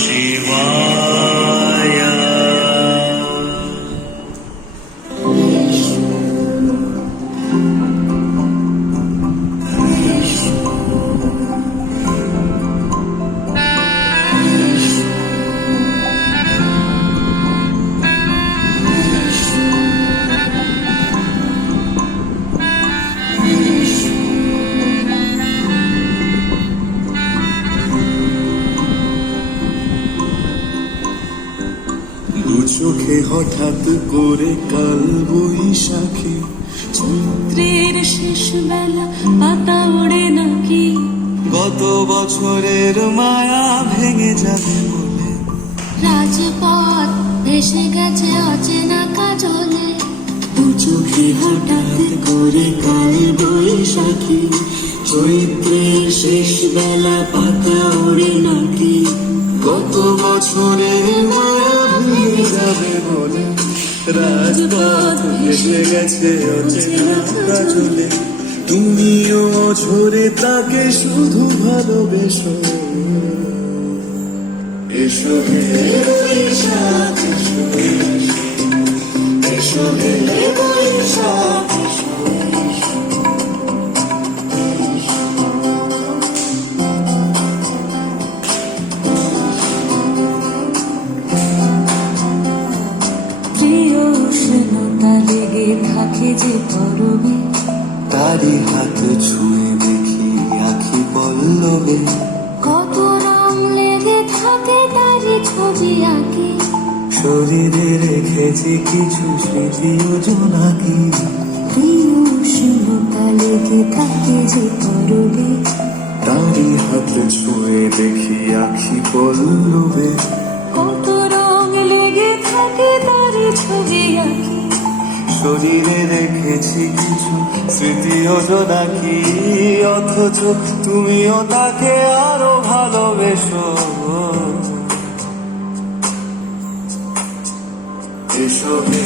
শিবায়। দু চোখে হঠাৎ করে কাল বৈশাখী, চৈত্রের শেষ বেলা পাতা ওড়ে নাকি, গত বছরের মায়া ভেঙে যাবে বলে, রাজপথ ভেসে গেছে অচেনা কাজলে। দু চোখে হঠাৎ করে কাল বৈশাখী, চৈত্রের শেষ বেলা পাতা ওড়ে নাকি, গত বছরের মায়া ভেঙে যাবে বলে, রাজপথ ভেসে গেছে অচেনা কাজলে। তুমিও ঝরে তাকে শুধু ভালোবেসো, এসো হে বৈশাখ, এসো, এসো হে বৈশাখ, এসো, এসো। প্রিয় উষ্ণতা লেগে থাকে যে পরবে, তারি হাত ছুঁয়ে দেখি আখি পল্লবে, কত রং লেগে থাকে তারই ছবি আঁকি, শরীরে রেখেছি কিছু স্মৃতি ও জোনাকি। প্রিয় উষ্ণতা লেগে থাকে যে পরবে, তারি হাত ছুঁয়ে দেখি আখি পল্লবে, কত রং লেগে থাকে তারই ছবি আঁকি, শরীরে রেখেছি কিছু স্মৃতি ও জোনাকি। অথচ তুমিও তাকে আরো ভালোবেসো, এসো হে